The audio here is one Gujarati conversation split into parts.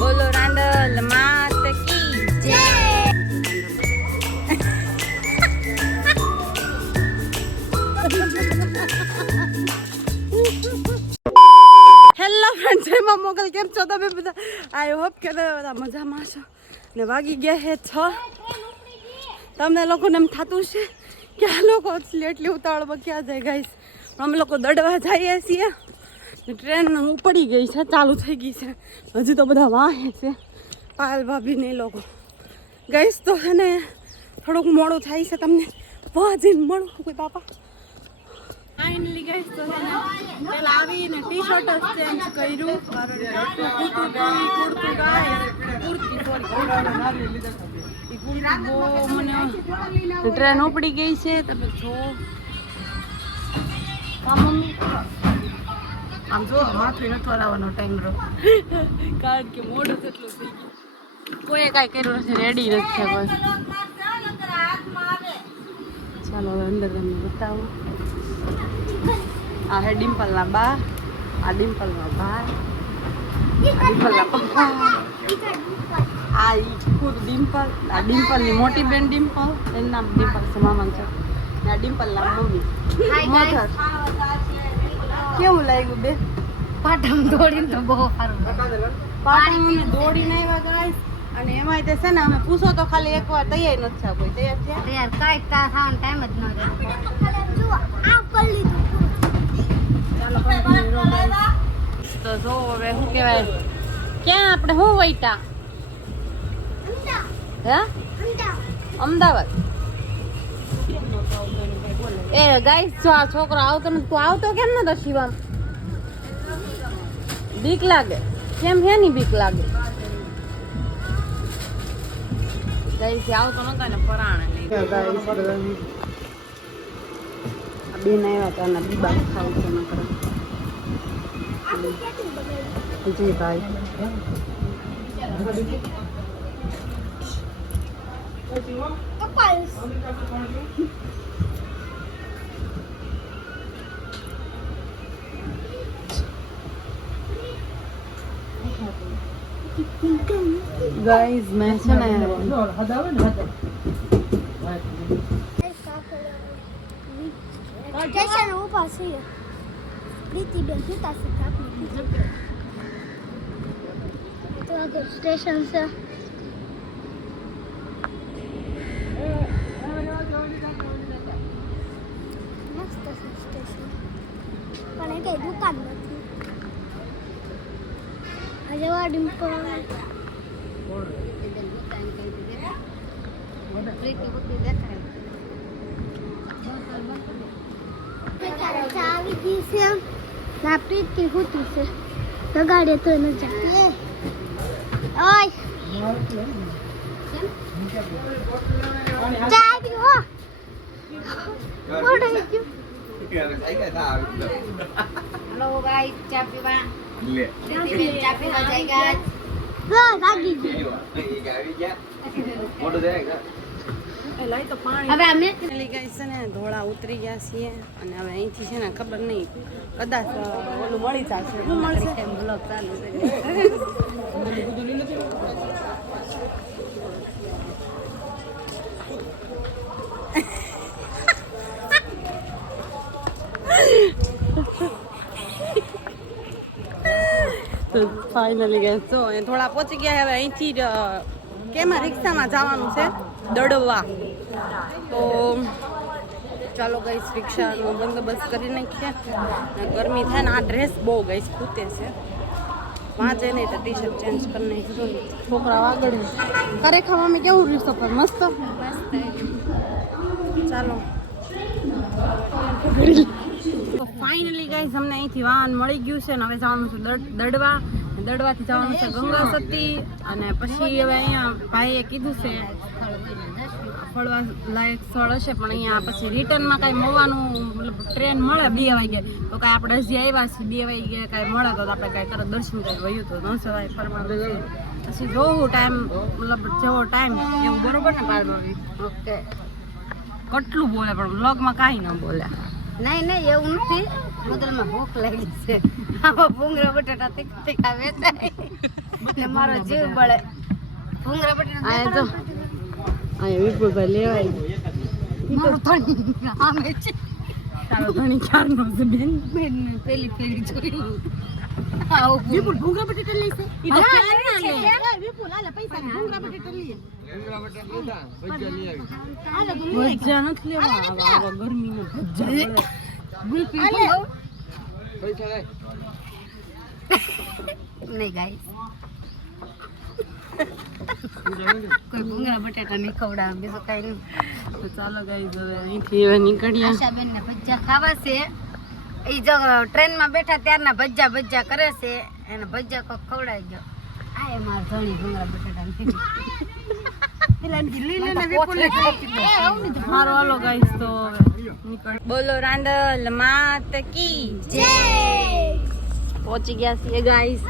બોલો રાંડલ માત કી જય. હેલો ફ્રેન્ડ્સ, એમાં મોગલ કેમ છો તમે બધા? આઈ હોપ કે તમે બધા મજામાં છો ને. વાગી ગયા હે 6. તમને લોકોને એમ થતું છે કે આ લોકો એટલી ઉતાવળમાં ક્યાં જાય ગાઈસ. અમે લોકો દડવા જઈએ છીએ. ટ્રેન ઉપડી ગઈ છે, ચાલુ થઈ ગઈ છે. હજી તો બધા વાહે છે, પાલ ભાભી ને લોકો. ગાઈસ તો છે ને થોડુંક મોડું થાય છે, તમને વાજીને મળું કોઈ બાપા. ફાઇનલી ગાઈસ તો પેલા આવીને ટી-શર્ટ જ ચેન્જ કર્યું, કારણ કે આટલું કુર્તું ગાય કુર્તી બહુ મને. ટ્રેન ઉપડી ગઈ છે, તમે જો મમ્મી આમ જો માથું નથી વરાવવાનો ટાઈમ રહ્યો, કારણ કે મોડું જેટલું થઈ ગયું. કોઈએ કાંઈ કર્યું નથી, રેડી નથી છે કોઈ. ચાલો હવે અંદર તમને બતાવું. આ હે ડિમ્પલના બા, આ ડિમ્પલના ભાઈ, ડિમ્પલના પપ્પા, આ ખુદ ડિમ્પલ, આ ડિમ્પલની મોટી બેન ડિમ્પલ, એનું નામ ડિમ્પલ છે, મામાનું છે. આ ડિમ્પલના મમ્મી મધર. કેવું લાગ્યું બે? પાટમ દોડીને તો બહુ સારું. પાટમ દોડીને આવ્યા ગાઈસ. અને એમાંય તે છે ને અમે પૂછો તો ખાલી એકવાર તૈયાર નથી થયા. કોઈ તૈયાર થયા? યાર કાઈ થવાનો ટાઈમ જ ન રહ્યો. તો જો હવે શું કહેવાય, ક્યાં આપણે શું વૈટા હે અમદાવાદ. એ ગાઈસ જો આ છોકરો આવતો નથી, તું આવતો કેમ નતો શિવામ? બીક લાગે કેમ? હે ની બીક લાગે ગાઈસ. આવતો નતો ને પરાણે લઈ ગાઈસ. બેન આવ્યા હતા ને બીબા ખાવ છે નકર જી ભાઈ. ગાઈસ મેં છે ને સ્ટેશન ઉપર છે. પ્રીતિ બેન સીતા સીતા તો આગળ સ્ટેશન છે. મસ્ત છે સ્ટેશન, પણ એ કઈ દુકાન નથી. આજે વાડી પર ચાવી દી છે ના પ્રીતિ હોતી છે. લગાડે તો ન ચાલે. ઓય ચાવી હો મોડો ગયો. હેલો ગાઈસ, ચા પીવા લે ચા પીવા જાય ગાઈસ. હા લાગી ગઈ. મોટો જાય લઈ તો પાણી. હવે અમે ગાઈસ છે ને ધોળા ઉતરી ગયા છીએ અને હવે અહીંથી છે ને ખબર નહીં, કદાચ ઓલું મળી જશે. શું મળશે? બ્લોગ ચાલુ છે. તો ફાઇનલી ગઈ તો થોડા પહોંચી ગયા. હવે અહીંથી કેમાં રિક્ષામાં જવાનું છે દડવા. તો ચાલો ગઈશ, રિક્ષાનો બંદોબસ્ત કરી નાખીએ. ગરમી થાય ને આ ડ્રેસ બહુ ગઈશ ખૂતે છે. વાંચે નહીં તો ટી-શર્ટ ચેન્જ કરી નાખીશું. છોકરા આગળ કરે ખાવામાં કેવું રીસો પર મસ્ત. ચાલો તો ફાઇનલી ગાઈસ અમને અહીંથી વાહન મળી ગયું છે ને હવે જવાનું છે દડવા. દડવાથી જવાનું છે ગંગા સતી. અને પછી હવે અહીંયા ભાઈએ કીધું છે ફળવા લાયક સ્થળ હશે, પણ અહીંયા પછી રિટર્નમાં કાંઈ મળવાનું મતલબ ટ્રેન મળે 2 વાગે તો કાંઈ આપણે હજી આવ્યા છીએ 2 વાગે કાંઈ મળે તો આપણે કાંઈ તરત દર્શન કરી વયું તો ન જવાય ફરવા. પછી જોવું ટાઈમ, મતલબ જેવો ટાઈમ એવું બરોબર ને પાડવી. ઓકે કેટલું બોલે પણ વ્લોગમાં કાંઈ ન બોલે. નહીં નહીં એવું નથી. બદલમાં ભૂખ લાગી છે. આમાં ભૂંગળા બટાટા તીખા વેચાય ને મારો જીવ બળે ભૂંગળા બટાટા આ જો આ વિપુલભાઈ લેવાય મારો ધણી આમે છે તારો ધણી ચારનો છે બેન બેન પેલી પેલી જોયું આવું વિપુલ ભૂંગળા બટેટા લઈશે ઈ તો હા, ક્યાં ના લે લે છે. વિપુલ આલે પૈસા ભૂંગળા બટેટા લઈએ હાલો તો ભજીયા નથી લેવા આવા ગરમીમાં ભજીયા મળે. ગુલફી અલે. નહીં ગાઈસ કોઈ ભૂંગળા બટાટા નહીં ખવડાવે બીજું કઈ નહીં તો ચાલો ગાઈસ હવે અહીંથી હવે નીકળ્યા આશાબેન ને ભજીયા ખાવા છે એ જો ટ્રેનમાં બેઠા ત્યારના ભજીયા ભજીયા કરે છે એને ભજીયા કોક ખવડાવી ગયો આ એ માર ધણી ભૂંગળા બટાટા નહીં હારો હાલો ગાઈસ તો હવે નીકળ બોલો રાંદલ માત કી જય પહોંચી ગયા છીએ ગાઈસ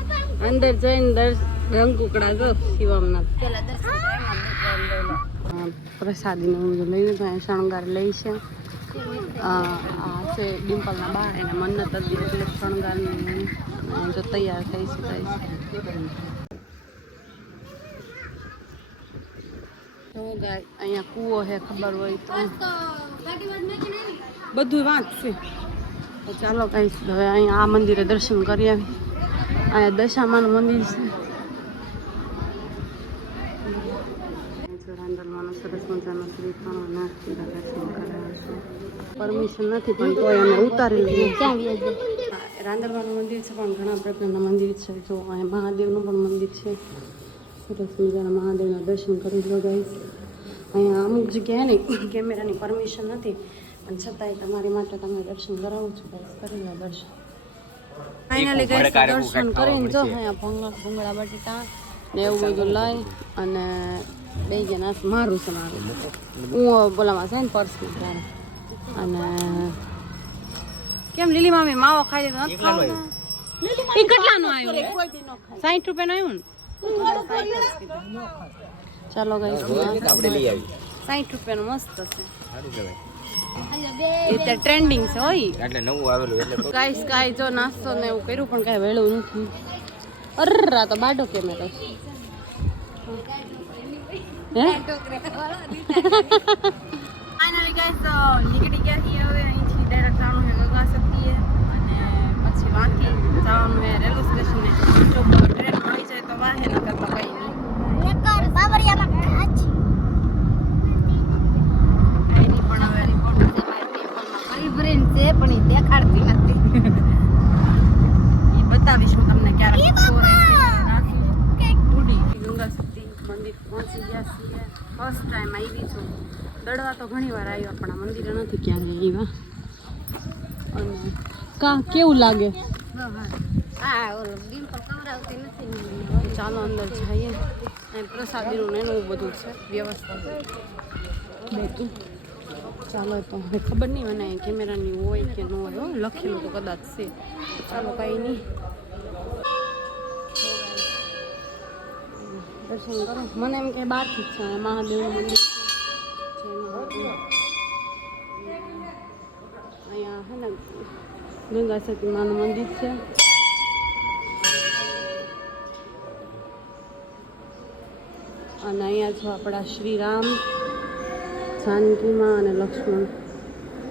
અંદર જઈને રંગ કુકડા જો શિવમના પેલા દર્શન કરીને પ્રસાદી ને બધું લઈ લીધું અહીંયા શણગાર લઈ છે આ છે ડિમ્પલના બા એને મન્નત હતી એટલે શણગારની જો તૈયાર થઈ છે ગાઈસ તો ગાય અહીંયા કૂવો છે ખબર હોય તો બધું વાંચ છે તો ચાલો ગાઈસ હવે અહીંયા આ મંદિરે દર્શન કરી આવી અહીંયા દશામાનું મંદિર છે રાંદલમાંનો સરસ મજાનો શ્રીફળ અને દર્શન કર્યા છે પરમિશન નથી પણ તોય અમે ઉતારી લઈએ ક્યાં વ્યાજે રાંદલવાનું મંદિર છે પણ ઘણા પ્રકારના મંદિર છે જો અહીંયા મહાદેવનું પણ મંદિર છે સરસ મજાના મહાદેવના દર્શન કરી લો ગાઈસ અહીંયા અમુક જગ્યાએ નહીં કેમેરાની પરમિશન નથી પણ છતાંય તમારી માટે તમે દર્શન કરાવું છું ગાઈસ કરી લો દર્શન ફાઇનલી ગાઈસ દર્શન કરીને જો અહીંયા ભૂંગળા બટેટા ને એવું બધું લઈ અને લઈ ગયા નાસ મારું છે મારું હું બોલામાં છે ને પર્સમાં ત્યારે અને કેમ લીલી મામી માવો ખાઈ લીધો નથી ખાવું એ કેટલાનો આવ્યો 60 રૂપિયાનો આવ્યો ને ચાલો ગાઈસ 60 રૂપિયાનો મસ્ત છે એ ત્યાં ટ્રેન્ડિંગ છે હોય એટલે નવું આવેલું એટલે ગાઈસ કાંઈ જો નાસ્તો ને એવું કર્યું પણ કાંઈ વેળું નથી અર્રા તો બાડો કેમેરો છે હે ફાઇનલી ગાઈસ નીકળી ગયા છીએ હવે અહીંથી ડાયરેક્ટ જવાનું છે ગંગા સતીએ અને પછી વાંકી જવાનું છે રેલવે સ્ટેશને જો ટ્રેન મળી જાય તો વાહે ન કરતા કંઈ નહીં એકર બાબરિયામાં ખાચ એની પણ હવે રિપોર્ટ છે મારી પેપરમાં ભરી છે પણ એ દેખાડતી નથી એ બતાવીશ હું તમને ક્યારેક ઉડી ગંગા સતી મંદિર પહોંચી ગયા છીએ ફર્સ્ટ ટાઈમ આવી છું દડવા તો ઘણી વાર આવ્યા પણ આ મંદિરે નથી ક્યારે આવ્યા અને કા કેવું લાગે હા ઓલો ડિમ્પલ ખવડાવતી નથી તો ચાલો અંદર જઈએ અહીં પ્રસાદીનું ને એનું બધું છે વ્યવસ્થા બધું ચાલો તો હવે ખબર નહીં મને અહીં કેમેરાની હોય કે ન હોય હો લખેલું તો કદાચ છે તો ચાલો કાંઈ નહીં દર્શન કરો મને એમ કે બહારથી જ છે આ મહાદેવનું મંદિર છે અહીંયા હે ને ગંગા સતી માનું મંદિર છે અને અહીંયા છો આપણા શ્રી રામ જાનકીમાં અને લક્ષ્મણ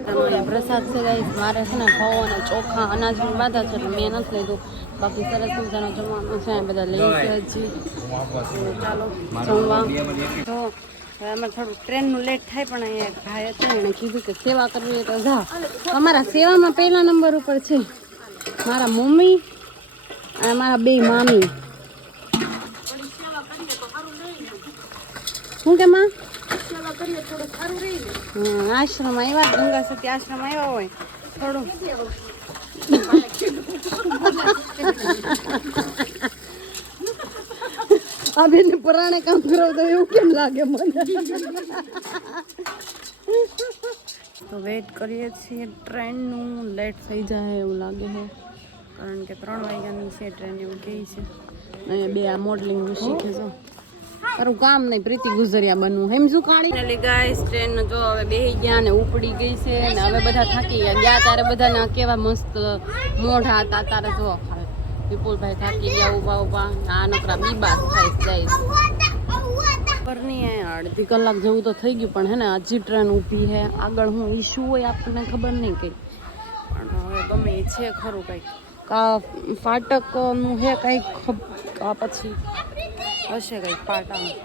અહીંયા પ્રસાદ છે ગાઈસ મારે છે ને ઘઉં અને ચોખા અનાજની બાધા છે એટલે મેં નથી લીધું બાકી સરસ મજાનો જમવાનું છે બધા લઈ છે હજી તો ચાલો જમવા તો હવે અમારે થોડું ટ્રેનનું લેટ થાય પણ અહીંયા ભાઈ હતું એણે કીધું કે સેવા કરવી હોય તો જા અમારા સેવામાં પહેલા નંબર ઉપર છે મારા મમ્મી અને મારા બે મામી શું કે માં આશ્રમ આવ્યા ગંગા સતી આશ્રમ આવ્યા હોય થોડું આ બેન પરાણે કામ કરો તો એવું કેમ લાગે મને તો વેઇટ કરીએ છીએ ટ્રેનનું લેટ થઈ જાય એવું લાગે છે કારણ કે 3 વાગ્યાની છે ટ્રેન એવું કહે છે અને બે આ મોડલિંગનું શીખે છે તારું કામ નહીં પ્રીતિ ગુજરિયા બનવું એમ શું કાઢી ગાઈસ ટ્રેન જો હવે બેહી ગયા ને ઉપડી ગઈ છે ને હવે બધા થાકી ગયા ત્યારે બધાના કેવા મસ્ત મોઢા હતા તારે જો વિપુલભાઈ થાકી ગયા ઉભા ઉભા. આ નકરા બીબાસ થાય જાય. ખબર નહીં અડધી કલાક જેવું તો થઈ ગયું પણ હે ને હજી ટ્રેન ઊભી હે. આગળ હું ઈશ્યુ હોય આપણને ખબર નહીં કંઈ, પણ હવે ગમે એ છે ખરું કંઈક. કા ફાટકનું હે કંઈક, કા પછી હશે કંઈક પાટાનું.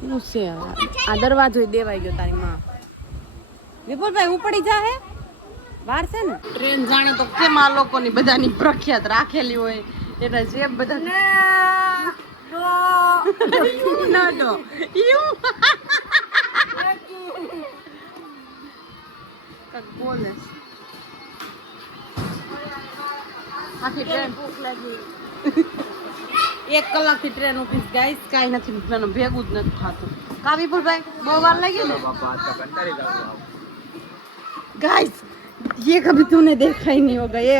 શું છે આ દરવાજો દેવાઈ ગયો તારી માં. વિપુલભાઈ ઉપડી જા હે વાર છે ને. ટ્રેન જાણે તો કેમ આ લોકોની બધાની પ્રખ્યાત રાખેલી હોય એટલે જે બધા બોલે આખી ટ્રેન ભૂખ લાગી. 1 કલાકથી ટ્રેન ઉભી ગાઈસ, કાંઈ નથી ભૂખવાનું ભેગું જ નથી થતું. કા વિપુલભાઈ બહુ વાર લાગી ને गाइस. ये कभी तूने देखा ही नहीं होगा. ये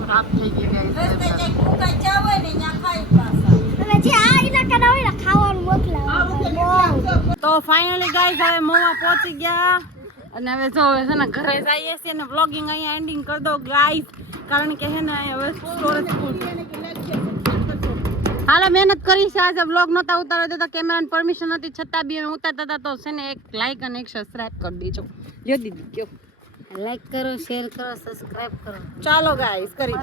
खराब થઈ ગઈ ગાઈસ. હવે જે આ ઇલાકા ના હોય ને ખાવાનું મોકલાવે. તો ફાઇનલી ગાઈસ હવે મોવા પહોંચી ગયા અને હવે જો હવે છે ને ઘરે જઈએ છીએ ને વ્લોગિંગ અહીંયા એન્ડિંગ કરી દો ગાઈસ, કારણ કે હે ને હવે સ્ટોરેજ ફૂલ. હાલો મહેનત કરી છે આજે. વ્લોગ નહોતા ઉતારવા દેતા, કેમેરાની પરમિશન નથી, છતાં બી અમે ઉતારતા હતા. તો છે ને એક લાઈક અને એક સબસ્ક્રાઇબ કરી દેજો. લ્યો દીદી કયો લાઈક કરો, શેર કરો, સબસ્ક્રાઇબ કરો. ચાલો ગાઈસ કરી.